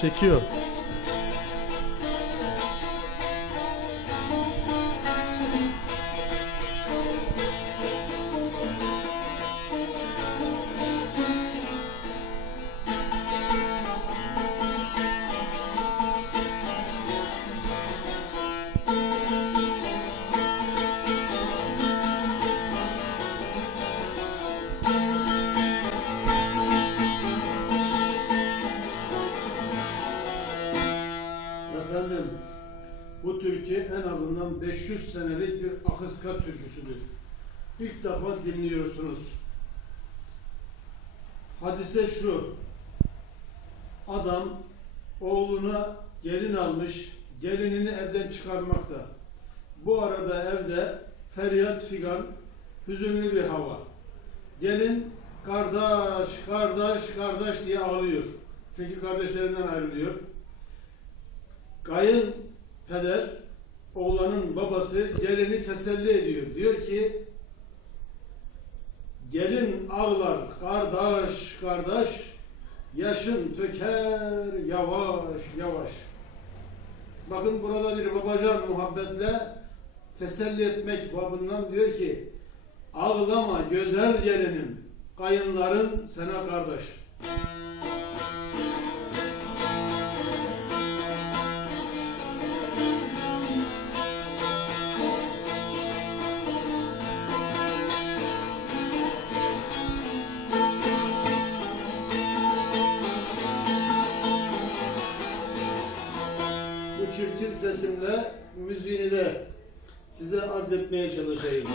Çekiyor. Bu türkü en azından 500 senelik bir akıska türküsüdür. İlk defa dinliyorsunuz. Hadise şu, adam oğluna gelin almış, gelinini evden çıkarmakta. Bu arada evde feryat figan, hüzünlü bir hava. Gelin kardeş, kardeş, kardeş diye ağlıyor. Çünkü kardeşlerinden ayrılıyor. Kayın peder oğlanın babası gelini teselli ediyor. Diyor ki gelin ağlar kardeş kardeş yaşın töker yavaş yavaş. Bakın burada bir babacan muhabbetle teselli etmek babından diyor ki ağlama güzel gelinim kayınların sana kardeş. Çirkin sesimle müziğini de size arz etmeye çalışayım.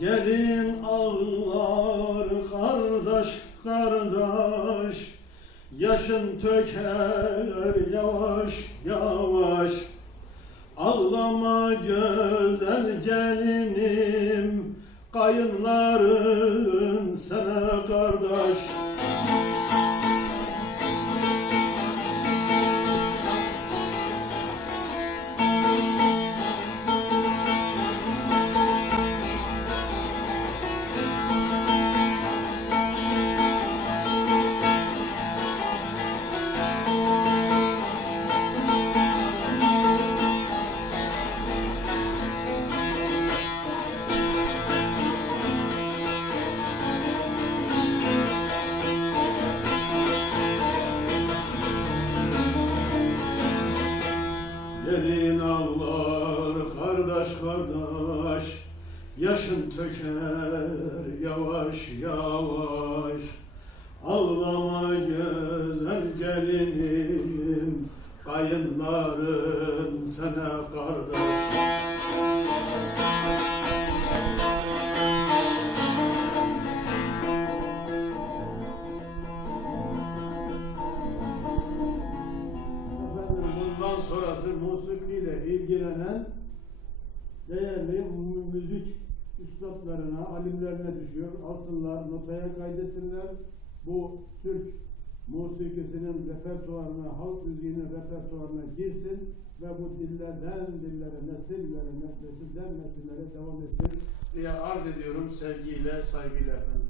Gelin ağlar kardeş kardeş Yaşın töker yavaş yavaş Ağlama güzel gelinim Kayınların sana kardeş kardeş kardeş Yaşın töker yavaş yavaş. Ağlama güzel gelinim Kayınların sana kardeş. Bundan sonrası musikiyle ilgilenen değerli mü- müzik üstadlarına, alimlerine düşüyor. Alsınlar, notaya kaydetsinler. Bu Türk musikisinin repertuarına, halk müziğinin repertuarına girsin ve bu dillerden dillere, nesillere, nesilden nesillere devam etsin diye arz ediyorum sevgiyle, saygıyla efendim.